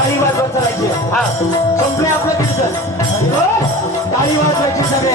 टाळी वाजवत चालायची हा. संपले आपलं कीर्तन. हो? टाळी वाजवायची सगळे.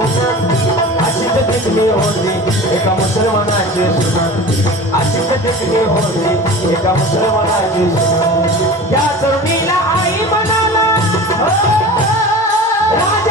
अशीच दिसली होती. एका मुसलमानाची सुनन अशीच दिसली होती. एका मुसलमानाची सुनन त्या तरुणीला आई म्हणाला. "ओ, राजा